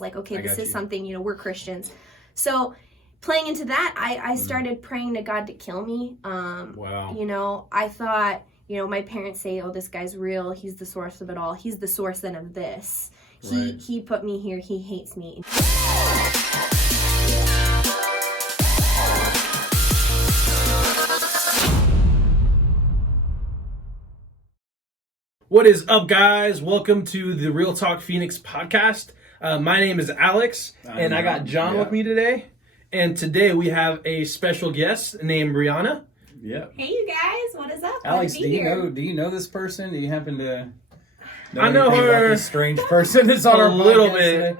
like, okay, this is something, we're Christians. So playing into that, I started praying to God to kill me. Wow. I thought, my parents say, oh, this guy's real. He's the source of it all. He's the source then of this. He put me here. He hates me. What is up, guys? Welcome to the Real Talk Phoenix podcast. My name is Alex, and I got John with me today. And today we have a special guest named Breanna. Yeah. Hey, you guys. What is up? Alex, do you know this person? Do you happen to I know her. About this strange person that's on a our little podcast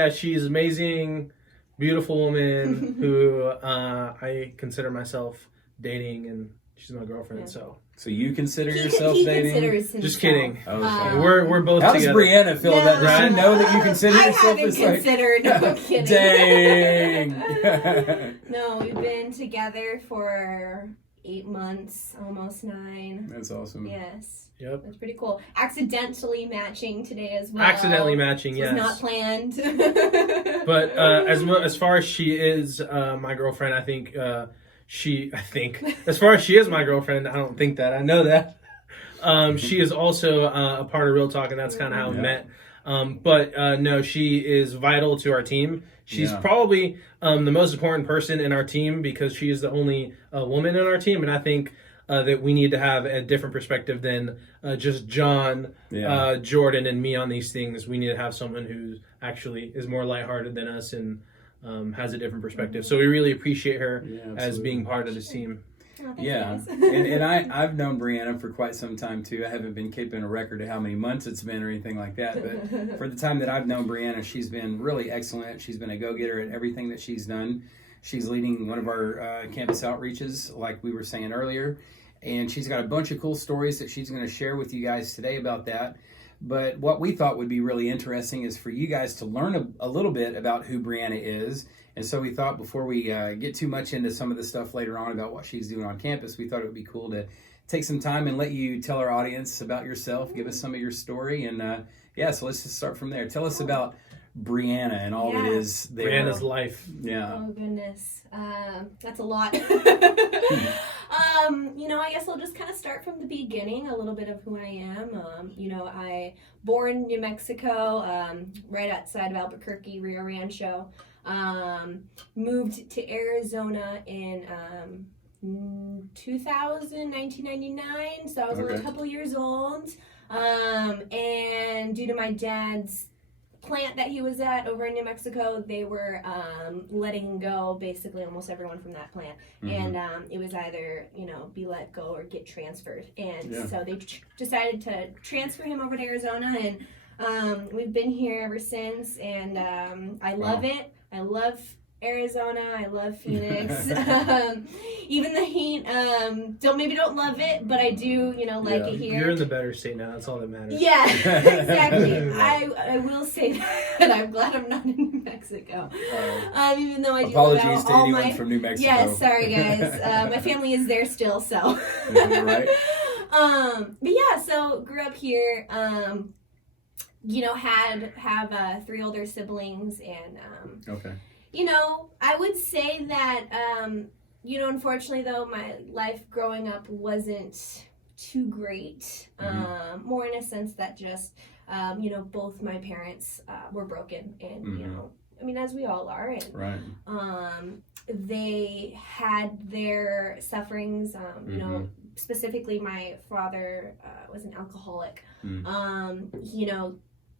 bit. She's amazing, beautiful woman who I consider myself dating, and she's my girlfriend. So you consider yourself dating? Just kidding. Okay. We're both How together. How does Breanna feel that? Does she know that you consider yourself? I haven't considered. No kidding. Dang. No, we've been together for 8 months, almost 9. That's awesome. Yes. Yep. That's pretty cool. Accidentally matching today as well. Accidentally matching, yes. It's not planned. But as far as she is my girlfriend, I think as far as she is my girlfriend, I don't think that. I know that. She is also a part of Real Talk, and that's kind of how we met. No, she is vital to our team. She's probably the most important person in our team because she is the only woman in our team, and I think that we need to have a different perspective than just John, Jordan, and me on these things. We need to have someone who actually is more lighthearted than us and has a different perspective. So we really appreciate her as being part of this team. Oh, and I've known Breanna for quite some time too. I haven't been keeping a record of how many months it's been or anything like that, but for the time that I've known Breanna, she's been really excellent. She's been a go-getter at everything that she's done. She's leading one of our campus outreaches, like we were saying earlier, and she's got a bunch of cool stories that she's going to share with you guys today about that. But what we thought would be really interesting is for you guys to learn a little bit about who Breanna is. And so we thought before we get too much into some of the stuff later on about what she's doing on campus, we thought it would be cool to take some time and let you tell our audience about yourself, give us some of your story. And so let's just start from there. Tell us about Breanna and all that is there. Breanna's life. Yeah. Oh, goodness. That's a lot. I guess I'll just kind of start from the beginning, a little bit of who I am. I born in New Mexico, right outside of Albuquerque, Rio Rancho. Moved to Arizona in 1999, so I was only a couple years old. And due to my dad's plant that he was at over in New Mexico, they were letting go basically almost everyone from that plant. And it was either be let go or get transferred, and so they decided to transfer him over to Arizona, and we've been here ever since, and I love it. I love Arizona. I love Phoenix. Even the heat, don't love it, but I do, like it here. You're in the better state now. That's all that matters. Yeah, exactly. I will say that I'm glad I'm not in New Mexico. Even though I do apologies to anyone from New Mexico. Yes, sorry guys. My family is there still, so. Right. So grew up here. Have 3 older siblings, and I would say that unfortunately though, my life growing up wasn't too great. More in a sense that just both my parents were broken, and as we all are, and they had their sufferings. Specifically my father was an alcoholic.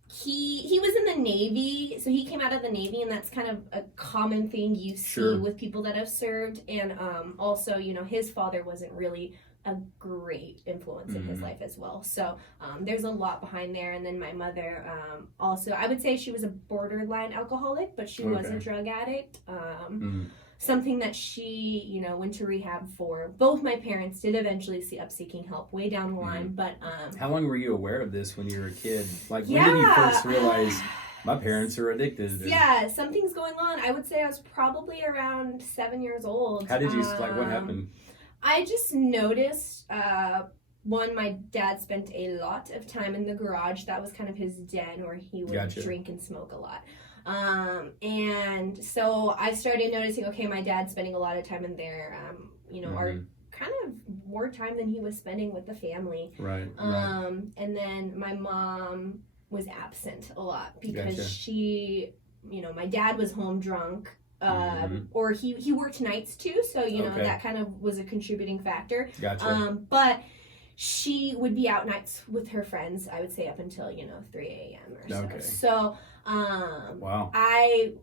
He was in the Navy, so he came out of the Navy, and that's kind of a common thing you see with people that have served. And also, his father wasn't really a great influence in his life as well. So there's a lot behind there. And then my mother, also, I would say she was a borderline alcoholic, but she was a drug addict. Something that she, went to rehab for. Both my parents did eventually see up seeking help way down the line, but how long were you aware of this when you were a kid? Like, when did you first realize my parents are addicted? Yeah, something's going on. I would say I was probably around 7 years old. How did you, what happened? I just noticed my dad spent a lot of time in the garage. That was kind of his den where he would drink and smoke a lot. And so I started noticing, okay, my dad's spending a lot of time in there. Our kind of more time than he was spending with the family. Right. And then my mom was absent a lot because she, my dad was home drunk. Or he worked nights too, so that kind of was a contributing factor. Gotcha. But she would be out nights with her friends, I would say up until 3 a.m. or so. Okay. So wow. I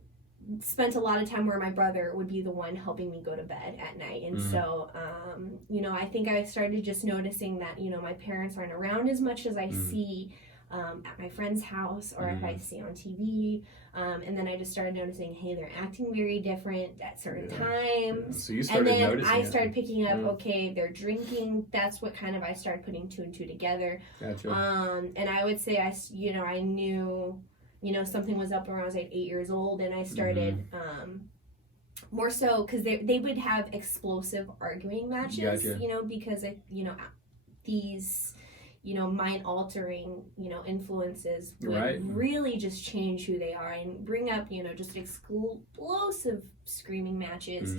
spent a lot of time where my brother would be the one helping me go to bed at night, and so I think I started just noticing that my parents aren't around as much as I see at my friend's house or if I see on TV. And then I just started noticing, hey, they're acting very different at certain times. Yeah. So you started noticing and then I started picking up, okay, they're drinking. That's what kind of I started putting 2 and 2 together. Gotcha. And I would say I knew, something was up when I was like 8 years old, and I started more so because they would have explosive arguing matches, because these mind-altering, influences would really just change who they are and bring up, just explosive screaming matches.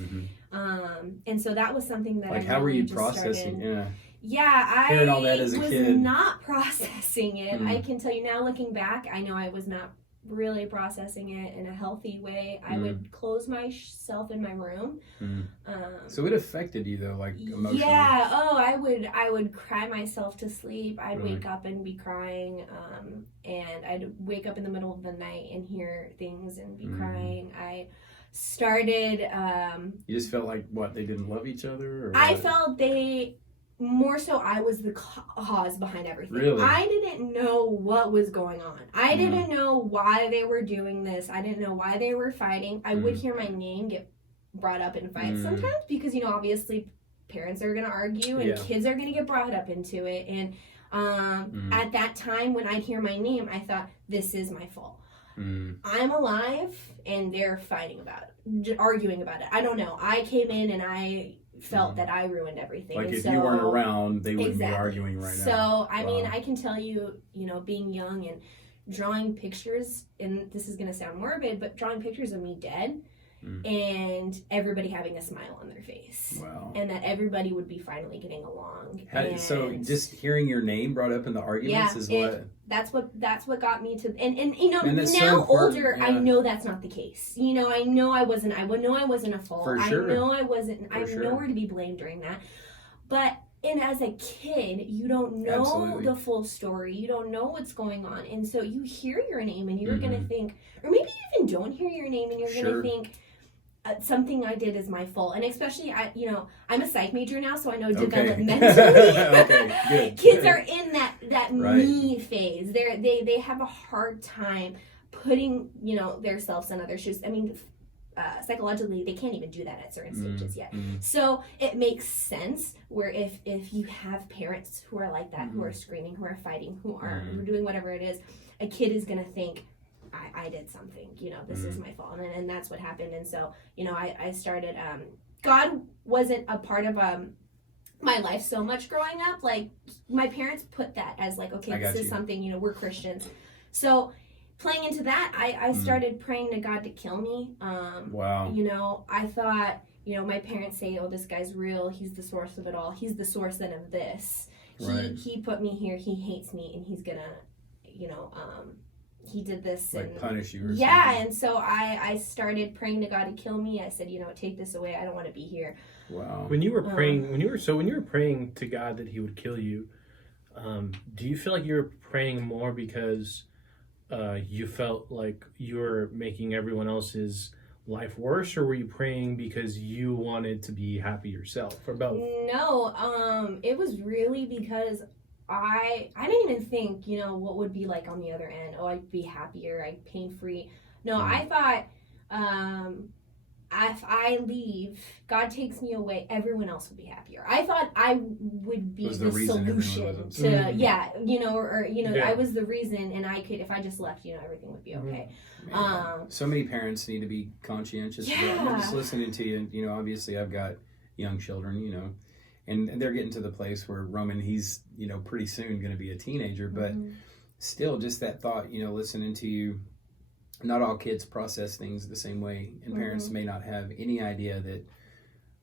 And so that was something that how were you processing? I hearing all that as a kid. was not processing it. I can tell you now, looking back, I know I was not really processing it in a healthy way. I would close myself in my room. So it affected you though, like emotionally? Yeah. Oh, I would cry myself to sleep. I'd wake up and be crying, and I'd wake up in the middle of the night and hear things and be crying. I started. You just felt like what, they didn't love each other? Or I felt more so I was the cause behind everything. Really? I didn't know what was going on. I didn't know why they were doing this. I didn't know why they were fighting. I would hear my name get brought up in fights sometimes because, obviously parents are going to argue and kids are going to get brought up into it. And at that time when I'd hear my name, I thought, this is my fault. I'm alive and they're fighting about it, arguing about it. I don't know. I came in and I felt that I ruined everything. Like, and if you weren't around, they wouldn't be arguing right now. So, I mean, I can tell you, being young and drawing pictures, and this is going to sound morbid, but drawing pictures of me dead and everybody having a smile on their face. Wow. And that everybody would be finally getting along. So just hearing your name brought up in the arguments is what... That's what got me to... And now so older, I know that's not the case. I know I wasn't a fault. For sure. I know I wasn't... I'm nowhere to be blamed during that. But... And as a kid, you don't know the full story. You don't know what's going on. And so you hear your name and you're going to think, or maybe you even don't hear your name and you're going to think, something I did is my fault. And especially, I'm a psych major now, so I know developmentally, kids are in that me phase. They have a hard time putting, their selves in other shoes. I mean, psychologically, they can't even do that at certain stages yet. So it makes sense where if you have parents who are like that, who are screaming, who are fighting, who are doing whatever it is, a kid is going to think, I did something, this is my fault. And that's what happened. And so, I started, God wasn't a part of my life so much growing up. Like, my parents put that as like, okay, this is something, we're Christians. So playing into that, I started praying to God to kill me. Wow. I thought, my parents say, oh, this guy's real. He's the source of it all. He's the source then of this. He put me here. He hates me, and he's gonna, he did this. Like, and punish you or something. And so I started praying to God to kill me. I said, take this away. I don't want to be here. Wow. When you were praying, when you were praying to God that he would kill you, do you feel like you were praying more because you felt like you were making everyone else's life worse, or were you praying because you wanted to be happy yourself, or both? No, it was really because I didn't even think, what would be like on the other end. Oh, I'd be happier, I'd pain-free. No, I thought, if I leave, God takes me away, everyone else will be happier. I thought I would be the solution to, I was the reason, and I could, if I just left, everything would be okay. So many parents need to be conscientious. I'm just listening to you, and, obviously I've got young children, and they're getting to the place where Roman, he's, you know, pretty soon going to be a teenager, but still just that thought, you know, listening to you, not all kids process things the same way, and parents may not have any idea that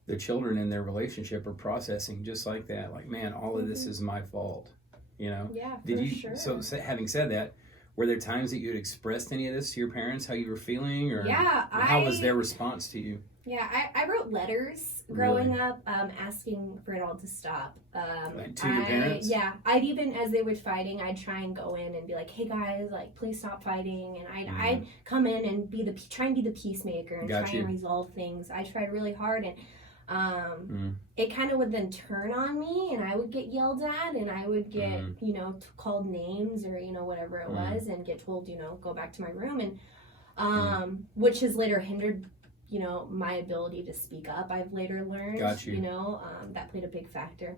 the children in their relationship are processing just like that. Like, man, all of this is my fault, you know? Yeah, Did for you, sure. so having said that, were there times that you had expressed any of this to your parents, how you were feeling, or how was their response to you? Yeah, I wrote letters growing up, asking for it all to stop. Like to your parents? Yeah, I'd even, as they were fighting, I'd try and go in and be like, hey guys, like, please stop fighting. And I'd come in and try and be the peacemaker and try and resolve things. I tried really hard, and it kind of would then turn on me, and I would get yelled at, and I would get, you know, called names or, you know, whatever it was, and get told, you know, go back to my room, and which has later hindered, you know, my ability to speak up. I've later learned, you know, that played a big factor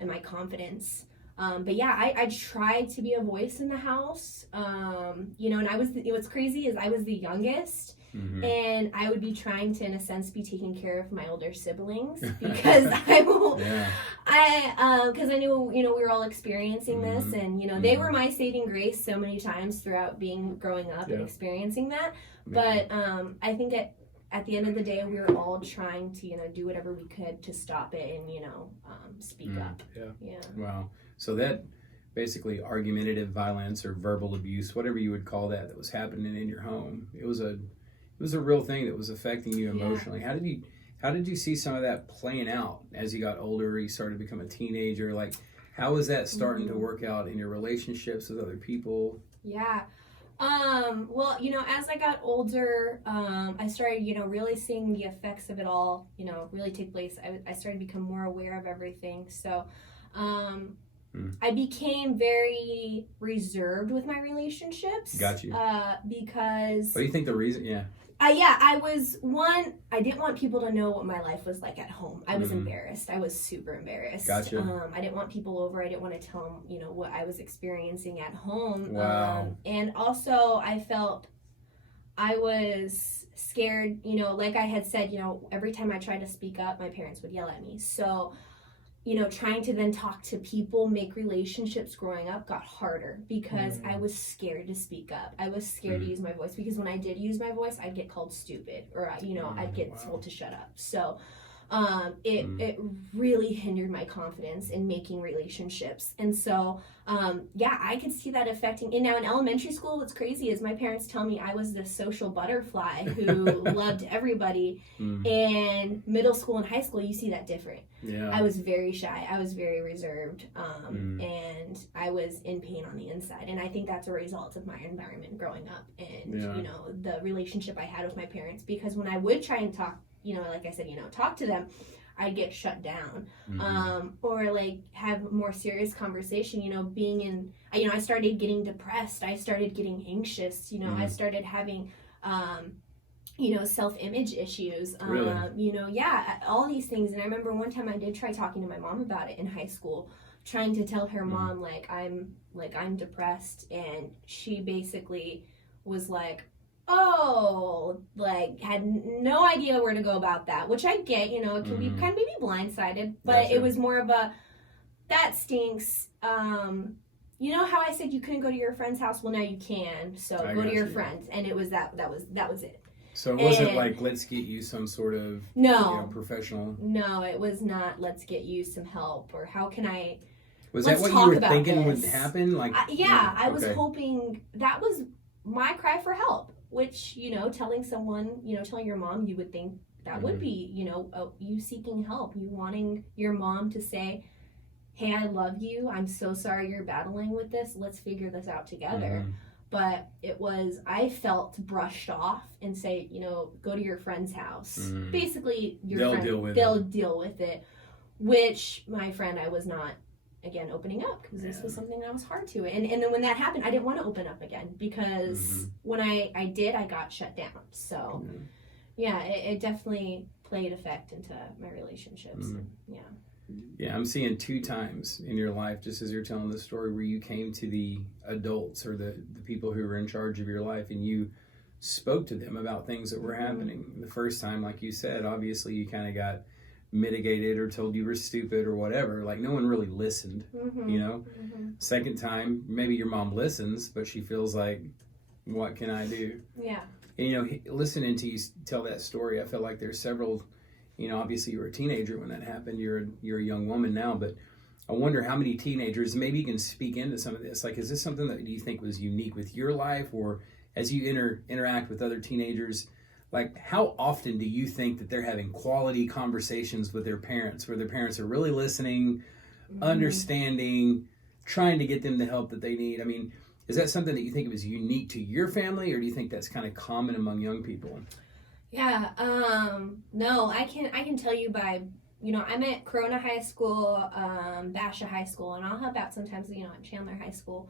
in my confidence. But yeah, I tried to be a voice in the house, you know, and what's crazy is I was the youngest, and I would be trying to, in a sense, be taking care of my older siblings because because I knew, you know, we were all experiencing this, and, you know, they were my saving grace so many times throughout growing up and experiencing that. But I think at the end of the day, we were all trying to, you know, do whatever we could to stop it and, you know, speak up. Yeah. Wow. So that basically argumentative violence or verbal abuse, whatever you would call that was happening in your home, it was a real thing that was affecting you emotionally. How did you see some of that playing out as you got older, you started to become a teenager? Like, how was that starting to work out in your relationships with other people? Yeah. Well, you know, as I got older, I started, you know, really seeing the effects of it all, you know, really take place. I started to become more aware of everything. So, I became very reserved with my relationships. Got you. Because... What do you think the reason? Yeah. I didn't want people to know what my life was like at home. I was embarrassed. I was super embarrassed. Gotcha. I didn't want people over. I didn't want to tell them, you know, what I was experiencing at home. Wow. And also I felt I was scared, you know, like I had said, you know, every time I tried to speak up, my parents would yell at me. So, you know, trying to then talk to people, make relationships growing up got harder because I was scared to speak up. I was scared to use my voice because when I did use my voice, I'd get called stupid or, you know, I'd get told to shut up. So it really hindered my confidence in making relationships. And so, I could see that affecting. And now in elementary school, what's crazy is my parents tell me I was this social butterfly who loved everybody. And middle school and high school, you see that different. Yeah. I was very shy. I was very reserved. And I was in pain on the inside. And I think that's a result of my environment growing up and, you know, the relationship I had with my parents. Because when I would try and talk, you know, like I said, you know, talk to them, I'd get shut down. Or like have more serious conversation, you know, being in, you know, I started getting depressed. I started getting anxious, you know, I started having, you know, self-image issues, really? You know, all these things. And I remember one time I did try talking to my mom about it in high school, trying to tell her mom, I'm depressed. And she basically was like, oh, like had no idea where to go about that, which I get, you know, it can be kind of maybe blindsided, but it was more of a, that stinks. You know how I said you couldn't go to your friend's house? Well, now you can, so go to your friends. And it was that was it. So it wasn't like, let's get you some sort of you know, professional. No, it was not, let's get you some help, or how can I, was that what you were thinking would happen? Like, I was hoping that was my cry for help. Which, you know, telling someone, you know, telling your mom, you would think that would be, you know, you seeking help, you wanting your mom to say, hey, I love you, I'm so sorry you're battling with this, let's figure this out together. But it was, I felt brushed off and say, you know, go to your friend's house. Basically, they'll deal with it, which my friend, I was not, again, opening up because this was something that was hard to. And then when that happened, I didn't want to open up again because when I did, I got shut down. So, it definitely played effect into my relationships. Yeah, I'm seeing 2 times in your life, just as you're telling the story, where you came to the adults or the people who were in charge of your life and you spoke to them about things that were happening. The first time, like you said, obviously you kind of got mitigated or told you were stupid or whatever. Like no one really listened, you know. Second time, maybe your mom listens, but she feels like, what can I do? Yeah. And, you know, listening to you tell that story, I feel like there's several, you know, obviously you were a teenager when that happened. You're a young woman now, but I wonder how many teenagers, maybe you can speak into some of this. Like, is this something that you think was unique with your life, or as you interact with other teenagers, like how often do you think that they're having quality conversations with their parents, where their parents are really listening, understanding, trying to get them the help that they need? I mean, is that something that you think was unique to your family, or do you think that's kind of common among young people? Yeah, no, I can tell you by, you know, I'm at Corona High School, Basha High School, and I'll help out sometimes, you know, at Chandler High School.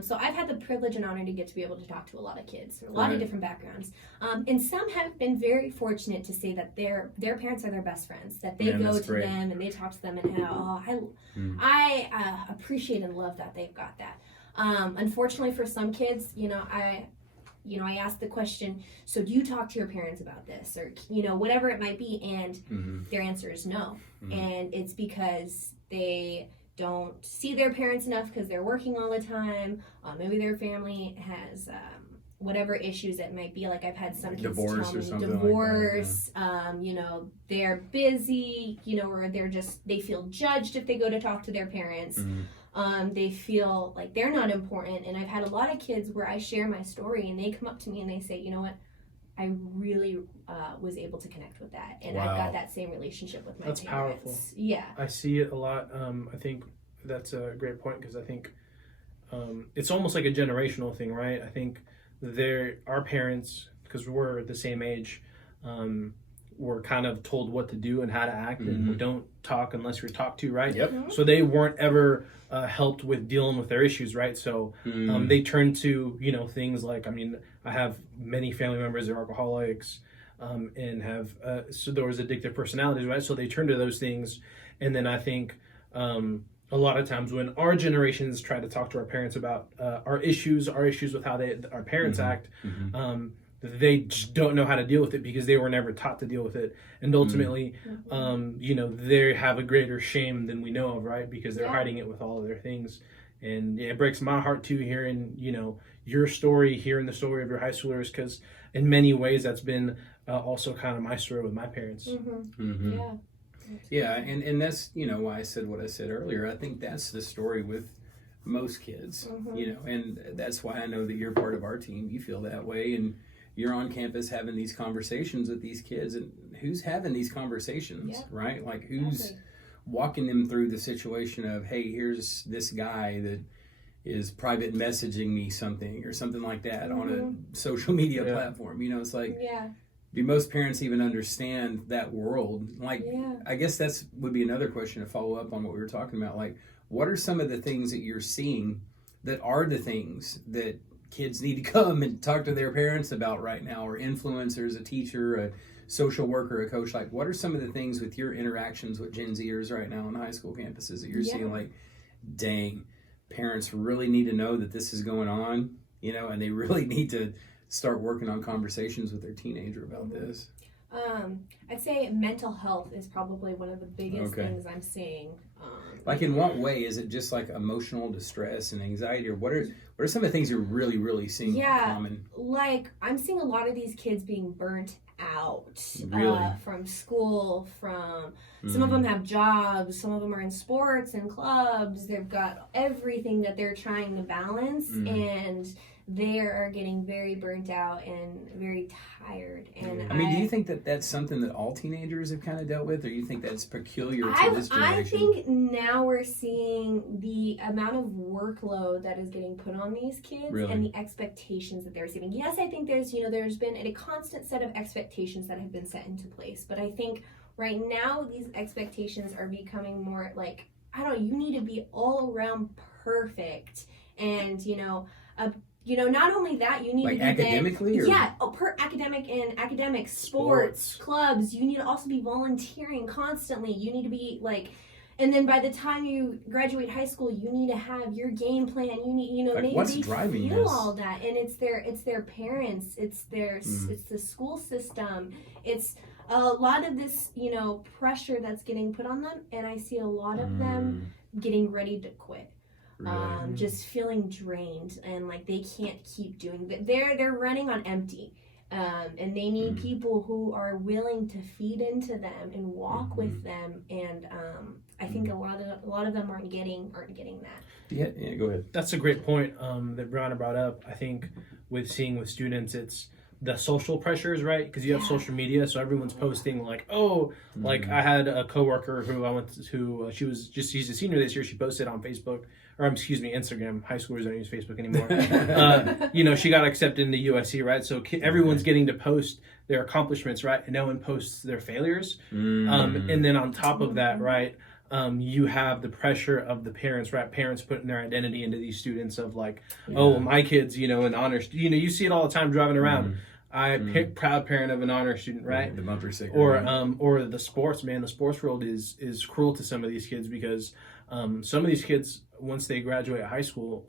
So I've had the privilege and honor to get to be able to talk to a lot of kids, a lot of different backgrounds. And some have been very fortunate to say that their parents are their best friends, that they go to them and they talk to them, and I appreciate and love that they've got that. Unfortunately for some kids, I ask the question, so do you talk to your parents about this, or, you know, whatever it might be, and their answer is no. And it's because they don't see their parents enough because they're working all the time. Maybe their family has whatever issues it might be. Like I've had some kids tell me divorce, you know, they're busy, you know, or they feel judged if they go to talk to their parents. They feel like they're not important. And I've had a lot of kids where I share my story and they come up to me and they say, you know what, I really was able to connect with that. And I've got that same relationship with my parents. That's powerful. Yeah. I see it a lot. I think that's a great point, because I think it's almost like a generational thing, right? I think our parents, because we're the same age, were kind of told what to do and how to act, and don't talk unless you're talked to, right? So they weren't ever helped with dealing with their issues, right? So they turned to, you know, things like, I mean, I have many family members that are alcoholics, and have so there was addictive personalities, right? So they turned to those things. And then I think a lot of times when our generations try to talk to our parents about our issues with how our parents act, they just don't know how to deal with it because they were never taught to deal with it. And ultimately, you know, they have a greater shame than we know of, right? Because they're hiding it with all of their things. And it breaks my heart too, hearing, you know, your story, hearing the story of your high schoolers, because in many ways that's been also kind of my story with my parents. Yeah, and that's, you know, why I said what I said earlier. I think that's the story with most kids, you know, and that's why I know that you're part of our team. You feel that way, and you're on campus having these conversations with these kids. And who's having these conversations, right? Like who's walking them through the situation of, hey, here's this guy that is private messaging me something or something like that on a social media platform. You know, it's like, do most parents even understand that world? Like, I guess that's would be another question to follow up on what we were talking about. Like, what are some of the things that you're seeing that are the things that kids need to come and talk to their parents about right now, or influencers, a teacher, a social worker, a coach? Like, what are some of the things with your interactions with GenZers right now on high school campuses that you're seeing, like, dang, parents really need to know that this is going on, you know, and they really need to start working on conversations with their teenager about this? I'd say mental health is probably one of the biggest things I'm seeing. Like, in what way? Is it just like emotional distress and anxiety, or what are some of the things you're really seeing common? Like, I'm seeing a lot of these kids being burnt out from school, from some of them have jobs, some of them are in sports and clubs. They've got everything that they're trying to balance, and they are getting very burnt out and very tired. And I mean, do you think that that's something that all teenagers have kind of dealt with, or do you think that's peculiar to this generation? I think now we're seeing the amount of workload that is getting put on these kids and the expectations that they're receiving. Yes, I think there's been a constant set of expectations that have been set into place, but I think right now these expectations are becoming more like, you need to be all around perfect, and not only that, you need to be academically, per academic and academic sports clubs. You need to also be volunteering constantly. You need to be like, and then by the time you graduate high school, you need to have your game plan. You need, what's they driving feel this? all that, and it's their parents, it's the school system. It's a lot of this, pressure that's getting put on them, and I see a lot of them getting ready to quit. Really? Just feeling drained and like they can't keep doing that. They're running on empty. And they need people who are willing to feed into them and walk with them. And I think a lot of them aren't getting that. Yeah, go ahead. That's a great point that Breanna brought up. I think with students, it's the social pressures, right? Because you have social media, so everyone's posting like, like I had a coworker who I went to, she's a senior this year. She posted on Facebook, or Instagram. High schoolers don't use Facebook anymore. She got accepted into USC, right? So everyone's getting to post their accomplishments, right? And no one posts their failures. And then on top of that, right, you have the pressure of the parents, right? Parents putting their identity into these students of like, my kids, in honors. You see it all the time driving around. Proud parent of an honor student, right? The bumper sticker. Or the sports, man. The sports world is cruel to some of these kids because some of these kids, once they graduate high school,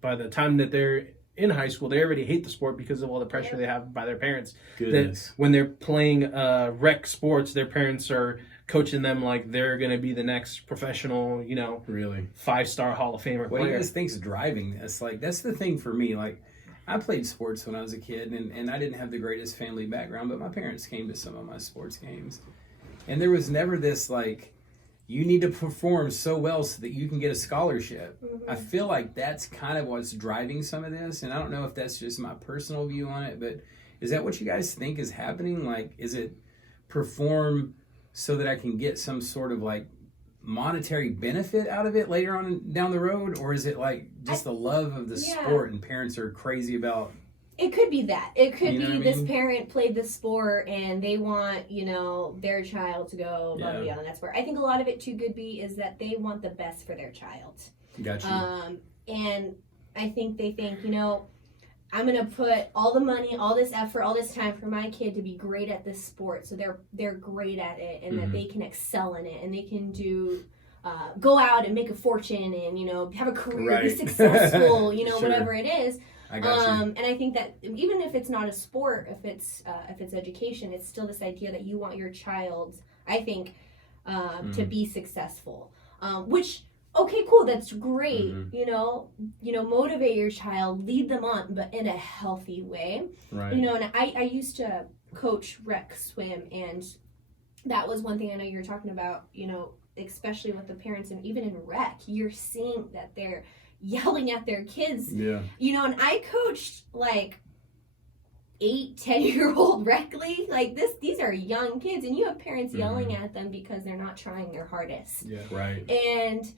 by the time that they're in high school, they already hate the sport because of all the pressure they have by their parents. Goodness. That when they're playing rec sports, their parents are coaching them like they're going to be the next professional, really 5-star Hall of Famer player. What do you guys think's driving this? Like, that's the thing for me. Like, I played sports when I was a kid, and I didn't have the greatest family background, but my parents came to some of my sports games. And there was never this, like, you need to perform so well so that you can get a scholarship. I feel like that's kind of what's driving some of this, and I don't know if that's just my personal view on it, but is that what you guys think is happening? Like, is it perform so that I can get some sort of, like, monetary benefit out of it later on down the road, or is it like just the love of the sport and parents are crazy about? It could be that. It could be this parent played the sport and they want, their child to go above and beyond that sport. I think a lot of it too could be is that they want the best for their child. Gotcha. And I think they think, I'm gonna put all the money, all this effort, all this time for my kid to be great at this sport, so they're great at it, and that they can excel in it, and they can do, go out and make a fortune, and have a career, be successful, whatever it is. I got you. And I think that even if it's not a sport, if it's education, it's still this idea that you want your child, I think, to be successful, which. Okay, cool. That's great. Motivate your child, lead them on, but in a healthy way. Right. And I used to coach rec swim, and that was one thing I know you were talking about. Especially with the parents, and even in rec, you're seeing that they're yelling at their kids. Yeah. And I coached like 8-10-year-old rec league. Like these are young kids, and you have parents yelling at them because they're not trying their hardest. Yeah. Right. And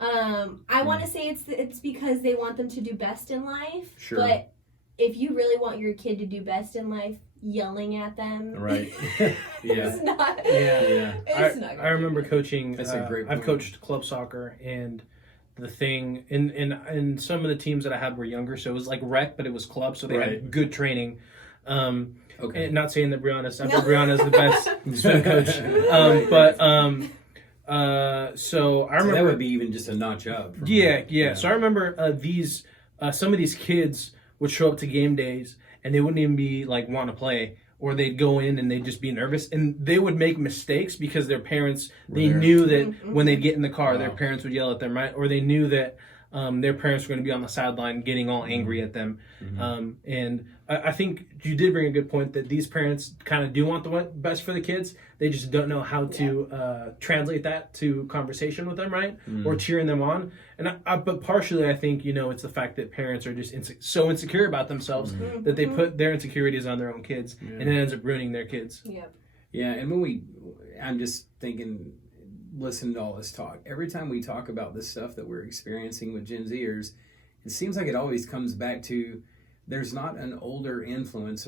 I want to say it's because they want them to do best in life. Sure. But if you really want your kid to do best in life, yelling at them, right? It's not. Yeah. It's not. I remember coaching. That's a great point. I've coached club soccer, and the thing in some of the teams that I had were younger, so it was like rec, but it was club, so they had good training. Okay. And not saying that Breanna's the best swim coach, but. So I remember that would be even just a notch up. Yeah. So I remember some of these kids would show up to game days and they wouldn't even be like want to play, or they'd go in and they'd just be nervous, and they would make mistakes because their parents knew that when they'd get in the car, their parents would yell at them, right? Or they knew that their parents were going to be on the sideline getting all angry at them. And I think you did bring a good point that these parents kind of do want the best for the kids. They just don't know how to translate that to conversation with them, right? Or cheering them on. And but partially, I think, it's the fact that parents are just so insecure about themselves that they put their insecurities on their own kids, and it ends up ruining their kids. Yeah, and I'm just thinking, listening to all this talk, every time we talk about this stuff that we're experiencing with GenZers, it seems like it always comes back to there's not an older influencer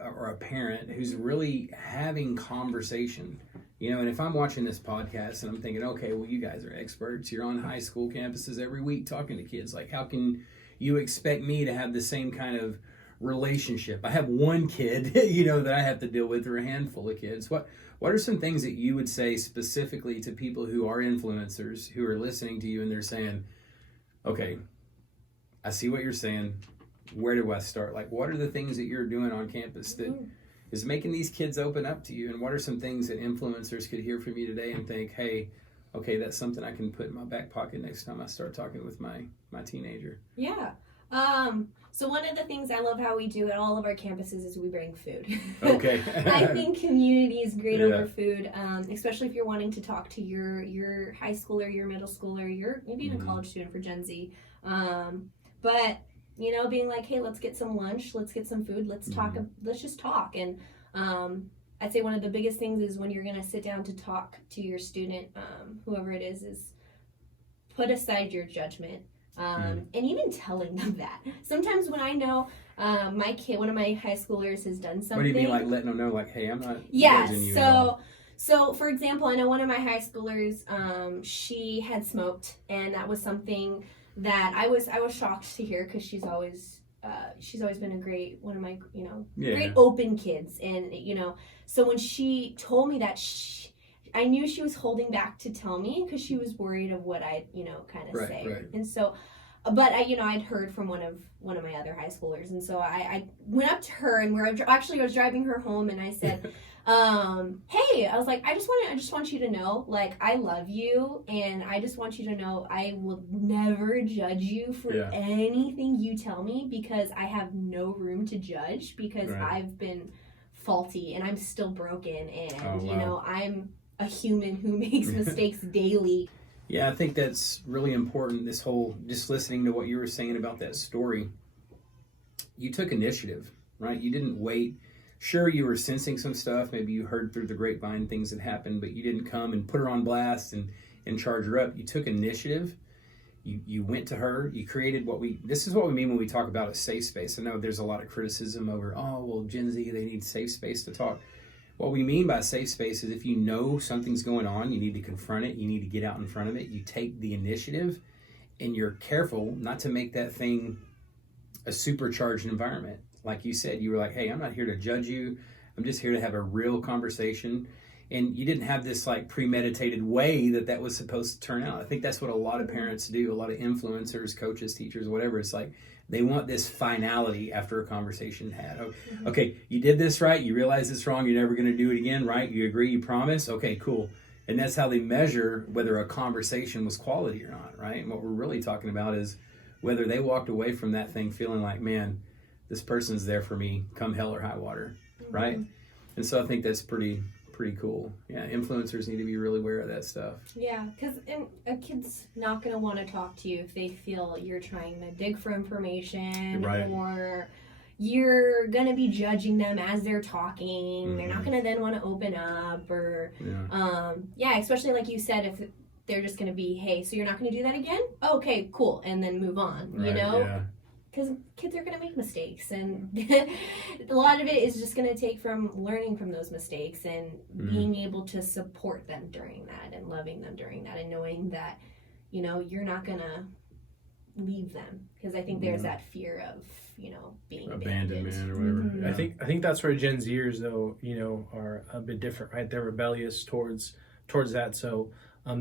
or a parent who's really having conversation. And if I'm watching this podcast and I'm thinking, okay, well, you guys are experts. You're on high school campuses every week talking to kids. Like, how can you expect me to have the same kind of relationship? I have one kid, that I have to deal with, or a handful of kids. What are some things that you would say specifically to people who are influencers, who are listening to you and they're saying, okay, I see what you're saying. Where do I start? Like, what are the things that you're doing on campus that is making these kids open up to you. And what are some things that influencers could hear from you today and think, hey, okay, that's something I can put in my back pocket next time I start talking with my teenager. Yeah. So one of the things I love how we do at all of our campuses is we bring food. Okay. I think community is great over food, especially if you're wanting to talk to your high schooler, your middle schooler, your maybe even college student for Gen Z. But you know, being like, hey, let's get some lunch, let's get some food, let's talk, let's just talk. And I'd say one of the biggest things is when you're going to sit down to talk to your student, whoever it is put aside your judgment. And even telling them that. Sometimes when I know my kid, one of my high schoolers has done something. What do you mean, like letting them know, like, hey, I'm not judging you at all? So for example, I know one of my high schoolers, she had smoked, and that was something that I was shocked to hear, because she's always been a great, one of my, you know, great open kids. And, you know, so when she told me that, I knew she was holding back to tell me because she was worried of what I'd, you know, kind of say. Right. And so, but I'd heard from one of my other high schoolers, and so I went up to her, and I was driving her home, and I said, hey, I was like, I just want you to know, like, I love you, and I just want you to know I will never judge you for anything you tell me, because I have no room to judge, because I've been faulty and I'm still broken, and you know, I'm a human who makes mistakes daily. Yeah, I think that's really important, this whole, just listening to what you were saying about that story. You took initiative, right? You didn't wait. Sure, you were sensing some stuff. Maybe you heard through the grapevine things that happened, but you didn't come and put her on blast and charge her up. You took initiative. You went to her. You created this is what we mean when we talk about a safe space. I know there's a lot of criticism over, oh, well, Gen Z, they need safe space to talk. What we mean by safe space is if you know something's going on, you need to confront it, you need to get out in front of it, you take the initiative, and you're careful not to make that thing a supercharged environment. Like you said, you were like, hey, I'm not here to judge you, I'm just here to have a real conversation. And you didn't have this like premeditated way that was supposed to turn out. I think that's what a lot of parents do, a lot of influencers, coaches, teachers, whatever. It's like, they want this finality after a conversation had. Okay, you did this right, you realize it's wrong, you're never going to do it again, right? You agree, you promise? Okay, cool. And that's how they measure whether a conversation was quality or not, right? And what we're really talking about is whether they walked away from that thing feeling like, man, this person's there for me, come hell or high water, right? And so I think that's pretty cool. Yeah, influencers need to be really aware of that stuff. Yeah, because a kid's not going to want to talk to you if they feel you're trying to dig for information, or you're going to be judging them as they're talking. They're not going to then want to open up, or especially like you said, if they're just going to be, hey, so you're not going to do that again? Okay, cool, and then move on, you know? Yeah. Because kids are going to make mistakes, and a lot of it is just going to take from learning from those mistakes, and being able to support them during that, and loving them during that, and knowing that, you know, you're not going to leave them, because I think there's that fear of, you know, being abandonment or whatever. I think that's where GenZers, though, you know, are a bit different, right? They're rebellious towards that, so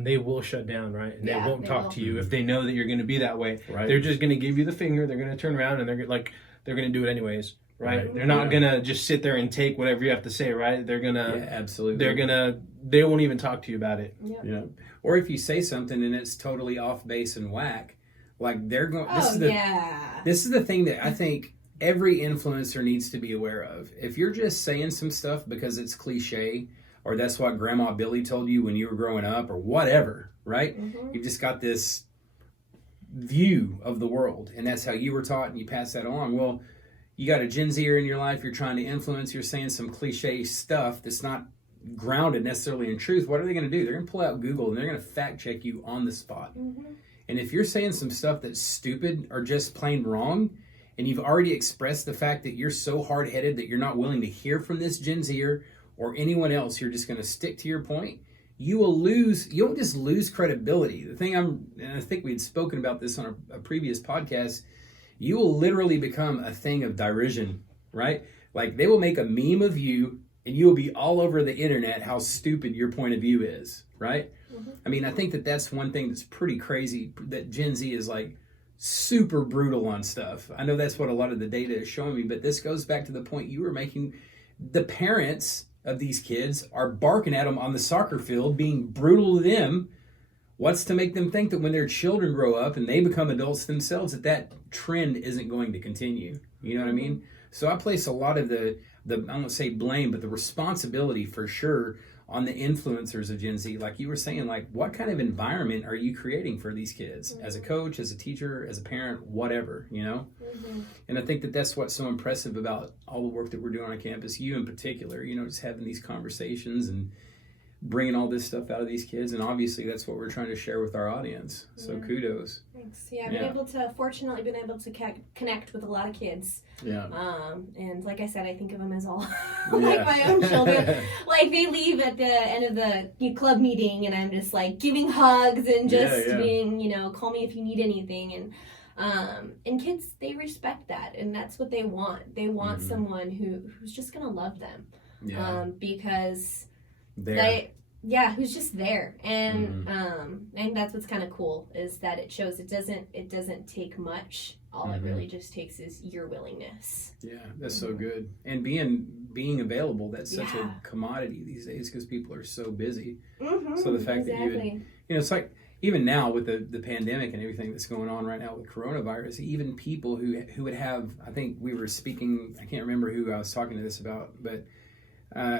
they will shut down, right? And they won't talk to you if they know that you're going to be that way. Right. They're just going to give you the finger. They're going to turn around, and they're going to do it anyways, right? They're not going to just sit there and take whatever you have to say, right? They're going to absolutely. They won't even talk to you about it. Yeah. Or if you say something and it's totally off base and whack, like they're going. This is the thing that I think every influencer needs to be aware of. If you're just saying some stuff because it's cliche, or that's what Grandma Billy told you when you were growing up, or whatever, right? You've just got this view of the world, and that's how you were taught, and you pass that along. Well, you got a Gen Zer in your life, you're trying to influence, you're saying some cliche stuff that's not grounded necessarily in truth. What are they going to do? They're going to pull out Google, and they're going to fact check you on the spot. And if you're saying some stuff that's stupid or just plain wrong, and you've already expressed the fact that you're so hard-headed that you're not willing to hear from this Gen Zer or anyone else, you're just going to stick to your point, you don't just lose credibility. The thing and I think we had spoken about this on a previous podcast, you will literally become a thing of derision, right? Like they will make a meme of you, and you will be all over the internet how stupid your point of view is, right? I mean, I think that's one thing that's pretty crazy, that Gen Z is like super brutal on stuff. I know that's what a lot of the data is showing me, but this goes back to the point you were making the parents of these kids are barking at them on the soccer field, being brutal to them. What's to make them think that when their children grow up and they become adults themselves, that trend isn't going to continue? You know what I mean? So I place a lot of the I don't say blame, but the responsibility for sure on the influencers of Gen Z. Like you were saying, like what kind of environment are you creating for these kids as a coach, as a teacher, as a parent, whatever, you know? And I think that that's what's so impressive about all the work that we're doing on campus, you in particular, you know, just having these conversations and bringing all this stuff out of these kids. And obviously that's what we're trying to share with our audience. So kudos. Thanks. Yeah, I've fortunately been able to connect with a lot of kids. Yeah. And like I said, I think of them as all like my own children. Like they leave at the end of the club meeting and I'm just like giving hugs and just being, you know, call me if you need anything. And kids, they respect that. And that's what they want. They want someone who's just going to love them. Yeah. Because who's just there, and that's what's kind of cool is that it shows it doesn't take much. All it really just takes is your willingness. Yeah, that's so good. And being available, that's such a commodity these days because people are so busy. So the fact that you would, you know, it's like even now with the pandemic and everything that's going on right now with coronavirus, even people who would have, I think we were speaking, I can't remember who I was talking to this about, but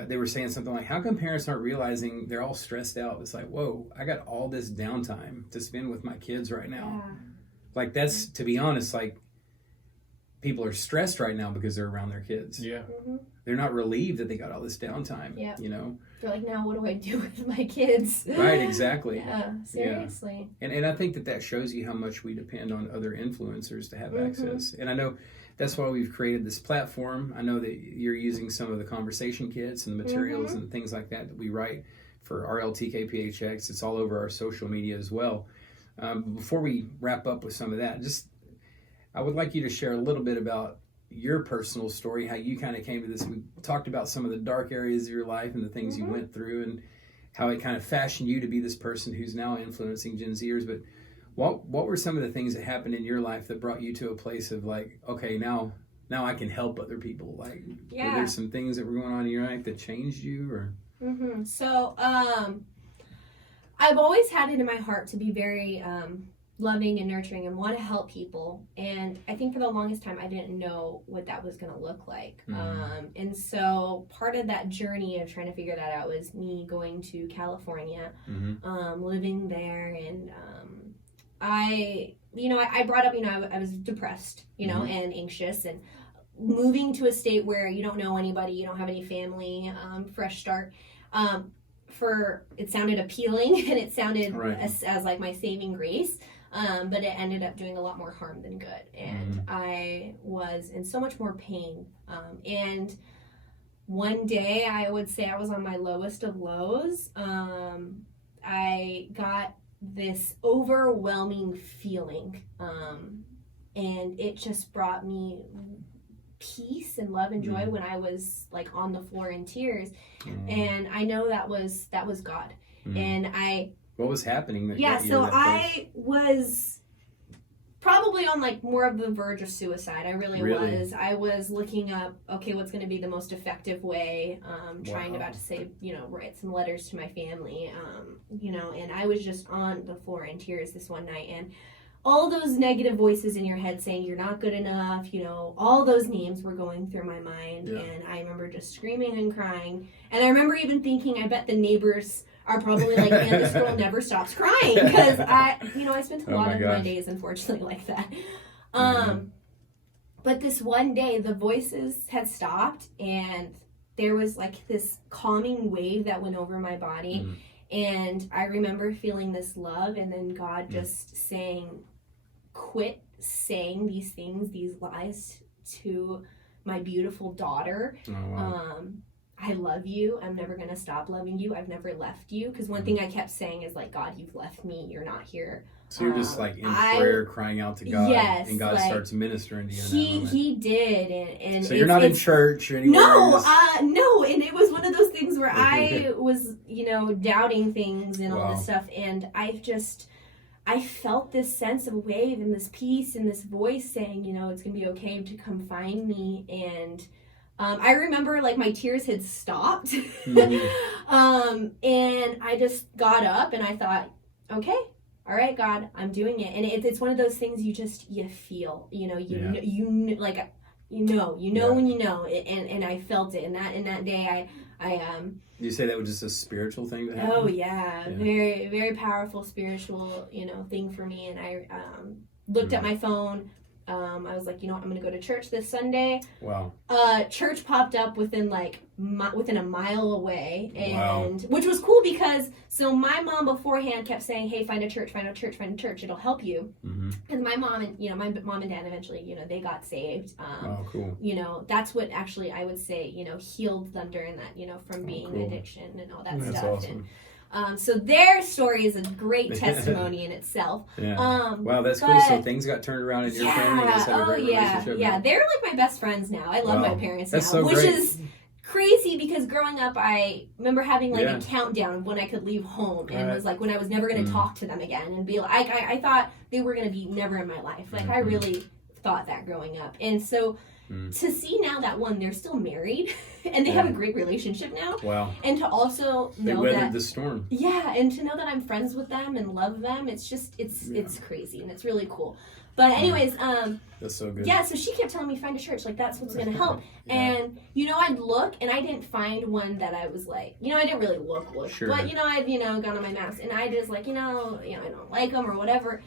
they were saying something like, how come parents aren't realizing they're all stressed out? It's like, whoa, I got all this downtime to spend with my kids right now. Yeah. Like that's, to be honest, like people are stressed right now because they're around their kids. Yeah. They're not relieved that they got all this downtime, you know? They're like, now what do I do with my kids? Right, exactly. Yeah, seriously. Yeah. And I think that shows you how much we depend on other influencers to have access. And I know that's why we've created this platform. I know that you're using some of the conversation kits and the materials and things like that we write for RLTK PHX. It's all over our social media as well. Before we wrap up with some of that, I would like you to share a little bit about your personal story, how you kind of came to this. We talked about some of the dark areas of your life and the things you went through and how it kind of fashioned you to be this person who's now influencing Gen Zers. But what were some of the things that happened in your life that brought you to a place of like, okay, now I can help other people? Like, were there some things that were going on in your life that changed you? Or So I've always had it in my heart to be very loving and nurturing and want to help people. And I think for the longest time, I didn't know what that was going to look like. And so part of that journey of trying to figure that out was me going to California, living there. And I brought up, I was depressed, and anxious, and moving to a state where you don't know anybody, you don't have any family, fresh start. It sounded appealing and it sounded as like my saving grace. But it ended up doing a lot more harm than good. And I was in so much more pain. And one day I would say I was on my lowest of lows. I got this overwhelming feeling. And it just brought me peace and love and joy when I was like on the floor in tears. And I know that was God. And what was happening? I was probably on like more of the verge of suicide. I really was. I was looking up, okay, what's going to be the most effective way, trying about to say, write some letters to my family, and I was just on the floor in tears this one night, and all those negative voices in your head saying you're not good enough, all those names were going through my mind. And I remember just screaming and crying. And I remember even thinking, I bet the neighbors are probably like, man, this girl never stops crying, because I spent a lot of my days, unfortunately, like that. But this one day, the voices had stopped, and there was like this calming wave that went over my body. And I remember feeling this love, and then God just saying, quit saying these things, these lies to my beautiful daughter. I love you. I'm never going to stop loving you. I've never left you. Because one thing I kept saying is like, God, you've left me. You're not here. So you're just like in prayer, crying out to God. Yes, and God starts ministering to you. He did. And so you're not in church or anywhere? No. And it was one of those things where I was, doubting things and all this stuff. And I felt this sense of wave and this peace and this voice saying, it's going to be okay to come find me. And I remember like my tears had stopped. Mm-hmm. And I just got up and I thought, okay, all right, God, I'm doing it. And it's one of those things you feel, when you know it, and I felt it. And that day I You say that was just a spiritual thing that happened? Oh yeah. Very, very powerful spiritual, thing for me. And I looked at my phone. I was like, I'm going to go to church this Sunday. Wow. Church popped up within a mile away, and wow. which was cool because my mom beforehand kept saying, "Hey, find a church, it'll help you." Mm-hmm. And my mom and my mom and dad eventually, they got saved. Oh, cool. That's what actually I would say, healed them during that, from being cool. addiction and all that That's stuff. awesome. And so their story is a great testimony in itself. Yeah. Wow, that's cool. So things got turned around in your family. You guys had a great relationship. Yeah, they're like my best friends now. I love my parents that's now, so which great. is crazy because growing up, I remember having like a countdown of when I could leave home, and it was like when I was never going to talk to them again, and be like, I thought they were going to be never in my life. Like I really thought that growing up, and so. To see now that they're still married and they have a great relationship now. Wow. And to also know they weathered that the storm. Yeah, and to know that I'm friends with them and love them, it's crazy and it's really cool. But anyways, that's so good. Yeah, so she kept telling me find a church, like that's what's gonna help. And I'd look and I didn't find one that I was like, I didn't really look, sure. but I'd gone on my maps and I just like, I don't like them or whatever.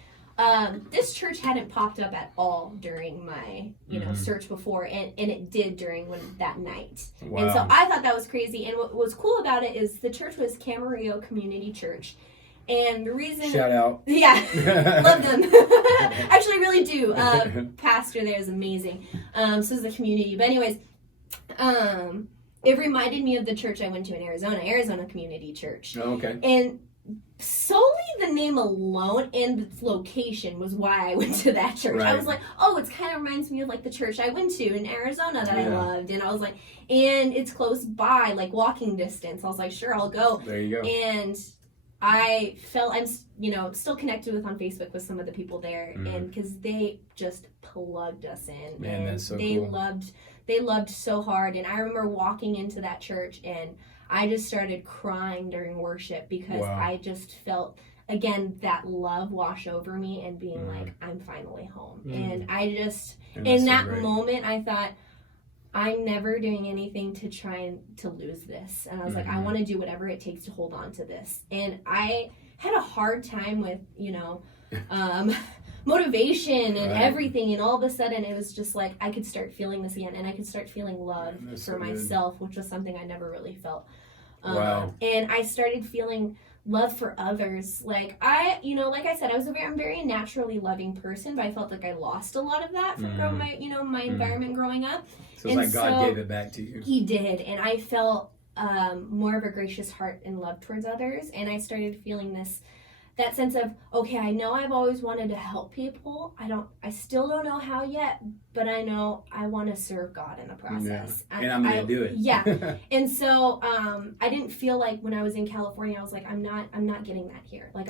This church hadn't popped up at all during my, search before, and it did during that night. Wow. And so I thought that was crazy. And what was cool about it is the church was Camarillo Community Church. And the reason... Shout out. Yeah, love them. Actually, I really do. Pastor there is amazing. So is the community. But anyways, it reminded me of the church I went to in Arizona Community Church. Oh, okay. And solely the name alone and its location was why I went to that church. Right. I was like, it kind of reminds me of like the church I went to in Arizona that I loved. And I was like, and it's close by, like walking distance. I was like, sure, I'll go. There you go. And I felt I'm, still connected with on Facebook with some of the people there, and because they just plugged us in. Man, and that's so they cool. They loved so hard. And I remember walking into that church and I just started crying during worship because I just felt, again, that love wash over me and being like, I'm finally home. And I just, in that moment, I thought, I'm never doing anything to try to lose this. And I was like, I want to do whatever it takes to hold on to this. And I had a hard time with, motivation and everything, and all of a sudden it was just like I could start feeling this again, and I could start feeling love for myself, which was something I never really felt. And I started feeling love for others. Like like I said, I'm very naturally loving person, but I felt like I lost a lot of that from my environment growing up. So it's like God gave it back to you. He did, and I felt more of a gracious heart and love towards others, and I started feeling that sense of, okay, I know I've always wanted to help people. I still don't know how yet, but I know I want to serve God in the process. Yeah. And I'm going to do it. Yeah. And so I didn't feel like when I was in California, I was like, I'm not getting that here. Like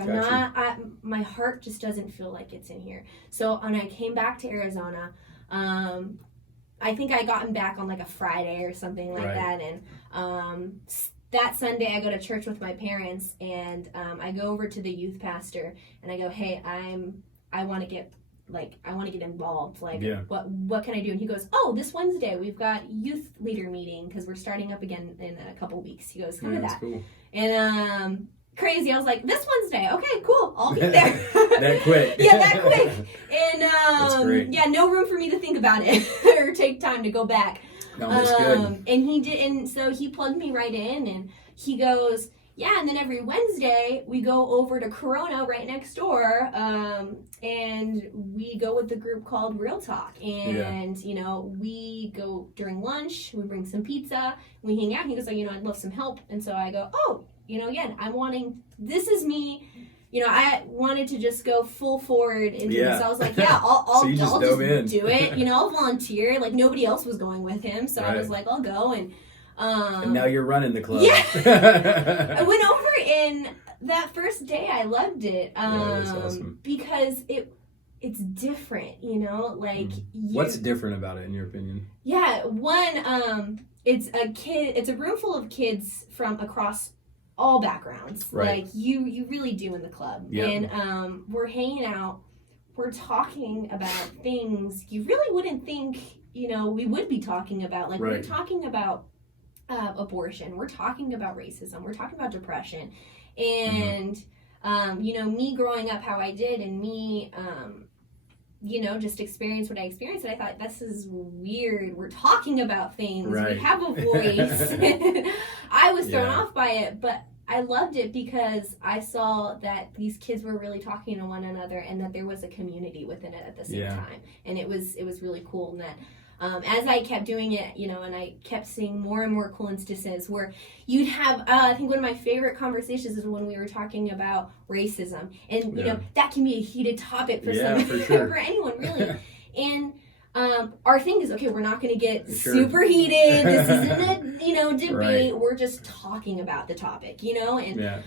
my heart just doesn't feel like it's in here. So when I came back to Arizona, I think I gotten back on like a Friday or something like that. And that Sunday, I go to church with my parents, and I go over to the youth pastor, and I go, "Hey, I want to get involved. Like, what can I do?" And he goes, "Oh, this Wednesday we've got youth leader meeting because we're starting up again in a couple weeks." He goes, "Come to that." Cool. And crazy, I was like, "This Wednesday, okay, cool, I'll be there." That quick. Yeah, that quick. And That's great. yeah, no room for me to think about it or take time to go back. No, that's good. And he did, and so he plugged me right in, and he goes, yeah, and then every Wednesday we go over to Corona right next door, and we go with the group called Real Talk, and we go during lunch, we bring some pizza, we hang out. He goes, I'd love some help, and so I go, again, this is me. I wanted to just go full forward into this. I was like, I'll just do it. I'll volunteer. Like, nobody else was going with him. So I was like, I'll go. And now you're running the club. Yeah. I went over, and that first day I loved it. That's awesome. Because it's different, you know, like what's different about it in your opinion? Yeah, one, it's a room full of kids from across all backgrounds, right. like you really do in the club. Yep. And we're hanging out, we're talking about things you really wouldn't think, you know, we would be talking about. Like right. we're talking about abortion, we're talking about racism, we're talking about depression, and you know, me growing up how I did, and me you know, just experience what I experienced, and I thought, this is weird. We're talking about things. Right. We have a voice. I was thrown off by it, but I loved it because I saw that these kids were really talking to one another, and that there was a community within it at the same time. And it was really cool. And that as I kept doing it, you know, and I kept seeing more and more cool instances where you'd have, I think one of my favorite conversations is when we were talking about racism. And, you know, that can be a heated topic for some, for sure. for anyone, really. And our thing is, okay, we're not going to get super heated. This isn't a, you know, debate. We're just talking about the topic, you know? And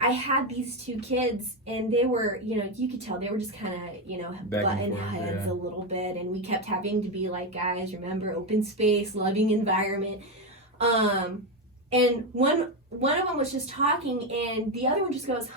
I had these two kids, and they were, you know, you could tell they were just kind of, you know, butting heads a little bit, and we kept having to be like, guys, remember, open space, loving environment. And one of them was just talking, and the other one just goes,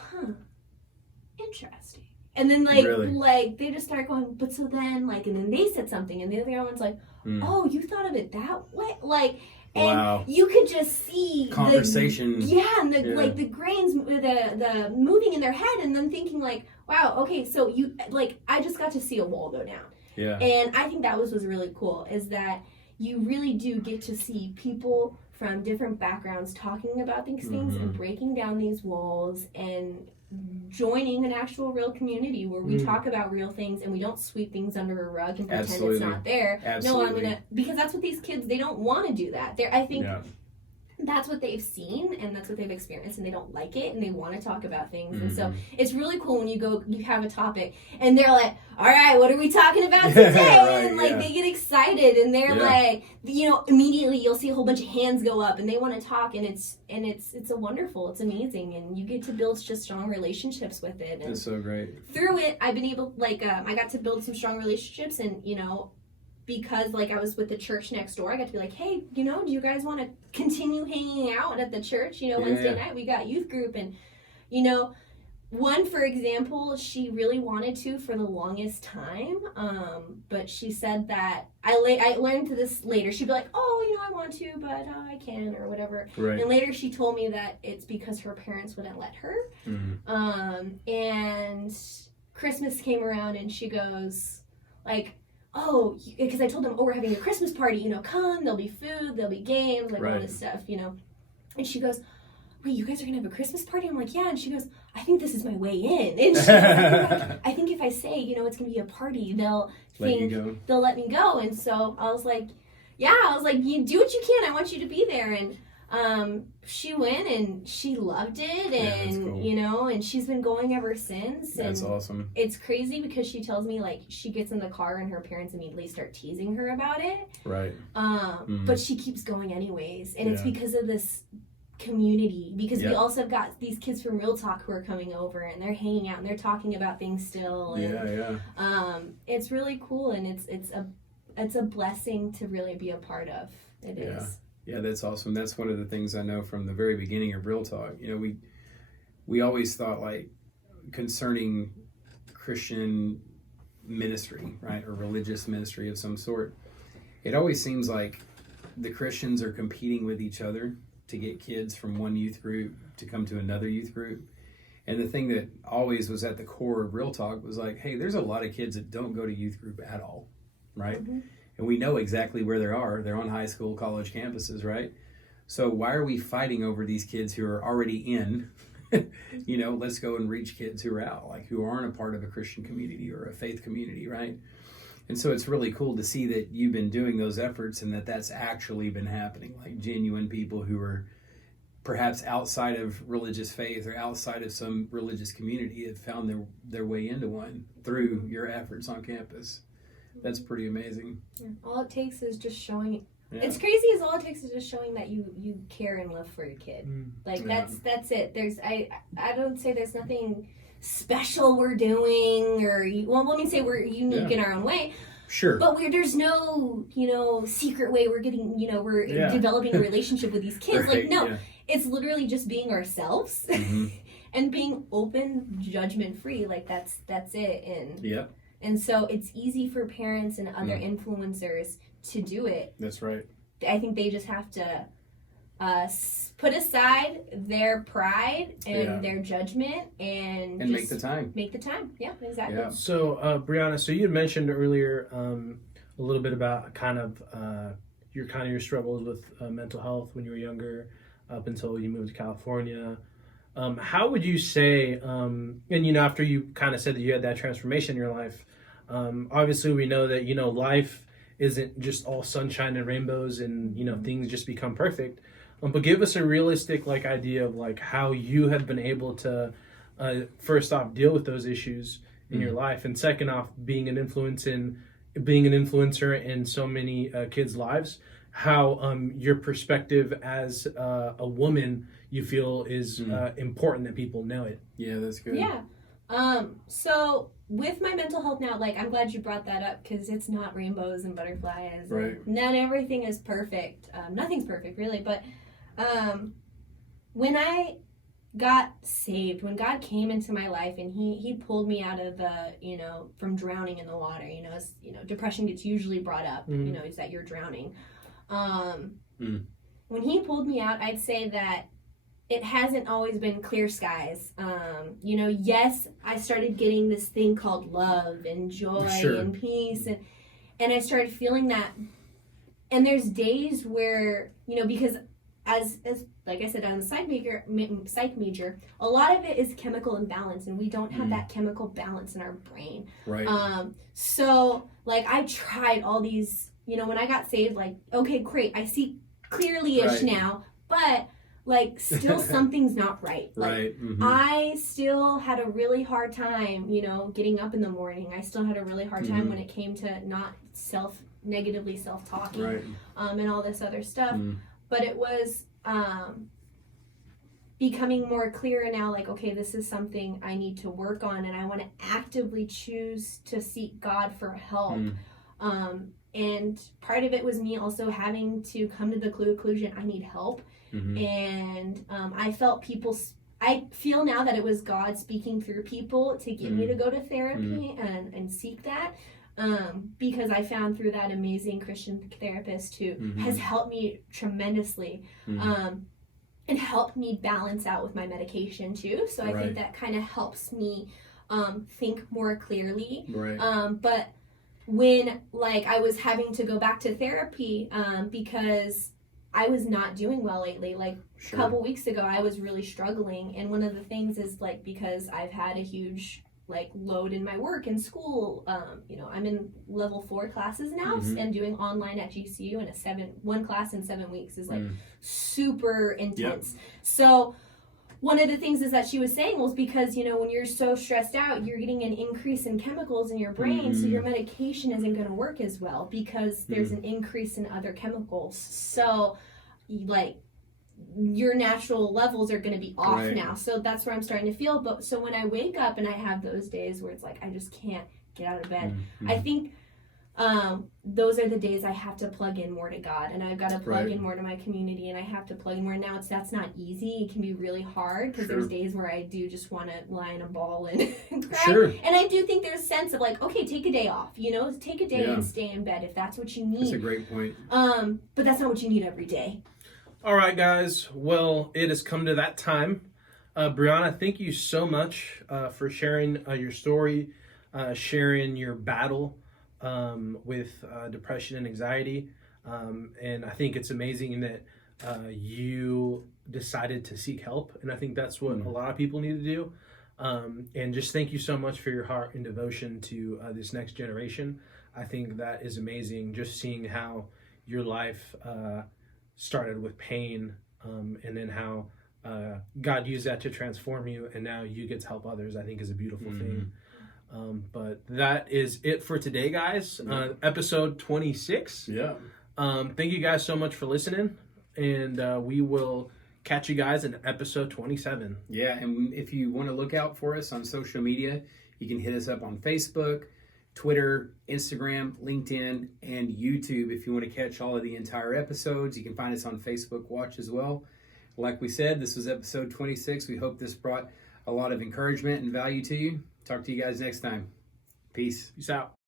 interesting. And then like they just start going, but so then, like, and then they said something, and the other one's like, oh, you thought of it that way, like. And you could just see conversation. And the like the grains, the moving in their head, and then thinking like, wow, okay, so you, like, I just got to see a wall go down. Yeah. And I think that was really cool, is that you really do get to see people from different backgrounds talking about these things and breaking down these walls and joining an actual real community where we talk about real things, and we don't sweep things under a rug and pretend it's not there. No, I'm gonna, because that's what these kids, they don't want to do that. I think that's what they've seen, and that's what they've experienced, and they don't like it, and they want to talk about things. And so it's really cool when you have a topic, and they're like, all right, what are we talking about today? And like they get excited, and they're like, you know, immediately you'll see a whole bunch of hands go up, and they want to talk, and it's a wonderful, it's amazing, and you get to build just strong relationships with it. And it's so great. Through it, I've been able, like, I got to build some strong relationships, and, you know, because, like, I was with the church next door, I got to be like, hey, you know, do you guys want to continue hanging out at the church? You know, Wednesday night we got youth group, and, you know, one, for example, she really wanted to for the longest time, but she said that, I learned this later, she'd be like, oh, you know, I want to, but I can, or whatever. And later she told me that it's because her parents wouldn't let her. And Christmas came around, and she goes, like, oh, because I told them, oh, we're having a Christmas party, you know, come, there'll be food, there'll be games, like all this stuff, you know. And she goes, wait, you guys are going to have a Christmas party? I'm like, yeah. And she goes, I think this is my way in. And she goes, I think if I say, you know, it's going to be a party, they'll let me go. And so I was like, you do what you can. I want you to be there. And she went, and she loved it, and cool. You know, and she's been going ever since. And that's awesome. It's crazy because she tells me, like, she gets in the car and her parents immediately start teasing her about it. But she keeps going anyways, and it's because of this community, because we also have got these kids from Real Talk who are coming over, and they're hanging out, and they're talking about things still, and it's really cool, and it's a blessing to really be a part of. It is. Yeah, that's awesome. That's one of the things I know from the very beginning of Real Talk. You know, we always thought, like, concerning Christian ministry, right, or religious ministry of some sort, it always seems like the Christians are competing with each other to get kids from one youth group to come to another youth group. And the thing that always was at the core of Real Talk was like, hey, there's a lot of kids that don't go to youth group at all, right? And we know exactly where they are. They're on high school, college campuses, right? So why are we fighting over these kids who are already in? You know, let's go and reach kids who are out, like, who aren't a part of a Christian community or a faith community, right? And so it's really cool to see that you've been doing those efforts, and that that's actually been happening. Like, genuine people who are perhaps outside of religious faith or outside of some religious community have found their way into one through your efforts on campus. That's pretty amazing. Yeah. All it takes is just showing. It's crazy, is all it takes is just showing that you care and love for your kid. Like, that's it. I don't say there's nothing special we're doing, or let me say we're unique in our own way. Sure. But there's no, secret way we're getting, we're developing a relationship with these kids. Right, like, no, it's literally just being ourselves and being open, judgment free. Like that's it. And so it's easy for parents and other influencers to do it. That's right. I think they just have to put aside their pride and their judgment and make the time. Make the time. Yeah, exactly. Yeah. So, Breanna, so you had mentioned earlier a little bit about kind of your struggles with mental health when you were younger, up until you moved to California. How would you say, and after you kind of said that you had that transformation in your life, obviously we know that life isn't just all sunshine and rainbows, and things just become perfect. But give us a realistic idea of how you have been able to first off deal with those issues in your life, and second off being an influencer in so many kids' lives. How your perspective as a woman you feel is important that people know it. Yeah, that's good. Yeah. So with my mental health now, I'm glad you brought that up, because it's not rainbows and butterflies. Right. Not everything is perfect. Nothing's perfect really, but when I got saved, when God came into my life and he pulled me out of the, from drowning in the water, as, depression gets usually brought up, is that you're drowning. When he pulled me out, I'd say that it hasn't always been clear skies. Yes, I started getting this thing called love and joy and peace, and I started feeling that. And there's days where, because as like I said, I'm a psych major, a lot of it is chemical imbalance, and we don't have that chemical balance in our brain. Right. So I tried all these, when I got saved, okay, great, I see clearly-ish now, but still something's not right. Right. I still had a really hard time, getting up in the morning. I still had a really hard time when it came to not negatively self-talking, and all this other stuff. But it was becoming more clear now, okay, this is something I need to work on, and I want to actively choose to seek God for help. And part of it was me also having to come to the conclusion I need help. And I feel now that it was God speaking through people to get me to go to therapy and seek that. Because I found through that amazing Christian therapist who has helped me tremendously, and helped me balance out with my medication too. So I think that kind of helps me think more clearly. But when I was having to go back to therapy because I was not doing well lately. A couple weeks ago, I was really struggling, and one of the things is because I've had a huge load in my work and school. I'm in level 4 classes now and doing online at GCU, and one class in 7 weeks is super intense. So one of the things is that she was saying was because, when you're so stressed out, you're getting an increase in chemicals in your brain, so your medication isn't going to work as well because there's an increase in other chemicals. So your natural levels are going to be off now. So that's where I'm starting to feel. But so when I wake up and I have those days where it's I just can't get out of bed, I think those are the days I have to plug in more to God, and I've got to plug in more to my community, and I have to plug in more. Now that's not easy. It can be really hard because there's days where I do just want to lie in a ball and cry. And I do think there's a sense of okay, take a day off, take a day and stay in bed if that's what you need. That's a great point. But that's not what you need every day. All right, guys. Well, it has come to that time. Breanna, thank you so much for sharing your story, sharing your battle with depression and anxiety. And I think it's amazing that you decided to seek help. And I think that's what a lot of people need to do. And just thank you so much for your heart and devotion to this next generation. I think that is amazing, just seeing how your life started with pain, and then how God used that to transform you, and now you get to help others, I think is a beautiful thing. But that is it for today, guys. Episode 26. Yeah. Thank you guys so much for listening, and we will catch you guys in episode 27. Yeah, and if you want to look out for us on social media, you can hit us up on Facebook, Twitter, Instagram, LinkedIn, and YouTube. If you want to catch all of the entire episodes, you can find us on Facebook Watch as well. Like we said, this was episode 26. We hope this brought a lot of encouragement and value to you. Talk to you guys next time. Peace. Peace out.